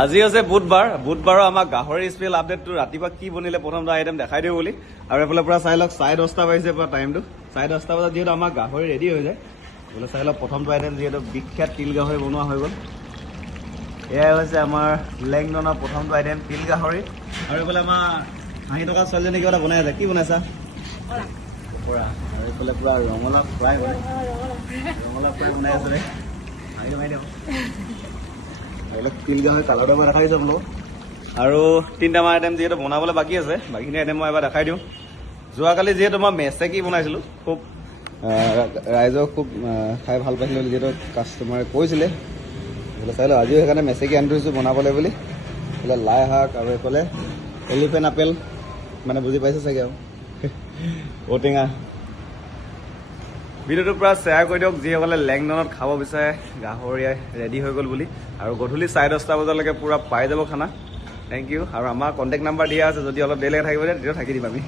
আজি আছে বুধবাৰৰ আমাক গাহৰি স্পেচিয়েল আপডেটটো ৰাতিপুৱা কি বনিলে প্ৰথমটো আইটেম দেখাই দিওঁ বুলি আৰু এইফালে পুৰা চাই লওক 10:30 বাজিছে পুৰা টাইমটো 10:30 বজাত যিহেতু আমাৰ গাহৰি ৰেডি হৈ যায় বোলে চাই লওক প্ৰথমটো আইটেম যিহেতু বিখ্যাত তিল গাহৰি বনোৱা হৈ গ'ল এয়াই হৈছে আমাৰ লেংডনৰ প্ৰথমটো আইটেম তিল গাহৰি আৰু এইফালে আমাৰ 80 টকা ছোৱালীজনী কিবা এটা বনাই আছে কি বনাইছা পকৰা আৰু এইফালে পুৰা ৰঙালাও ফ্ৰাই বনাই আছে এইবিলাক তিল গাহৰি কালাৰটো মই দেখাই দিছোঁ বোলো আৰু তিনিটামান আইটেম যিহেতু বনাবলৈ বাকী আছে বাকীখিনি আইটেম মই এবাৰ দেখাই দিওঁ যোৱাকালি যিহেতু মই মেচেকি বনাইছিলোঁ খুব ৰাইজক খুব খাই ভাল পাইছিলোঁ যিহেতু কাষ্টমাৰে কৈছিলে বোলে চাই লওঁ আজিও সেইকাৰণে মেচেকি আনি থৈছোঁ বনাবলৈ বুলি এইফালে লাই শাক আৰু এইফালে এলিফেণ্ট আপেল মানে বুজি পাইছে চাগে আৰু ঔটেঙা ভিডিঅ'টো পূৰা শ্বেয়াৰ কৰি দিয়ক যিসকলে লেংডনত খাব বিচাৰে গাহৰি ৰেডি হৈ গ'ল বুলি আৰু গধূলি 10:30 বজালৈকে পূৰা পাই যাব খানা থেংক ইউ আৰু আমাৰ কণ্টেক্ট নাম্বাৰ দিয়া আছে যদি অলপ দেৰিলৈকে থাকিব তেতিয়া থাকি দিম আমি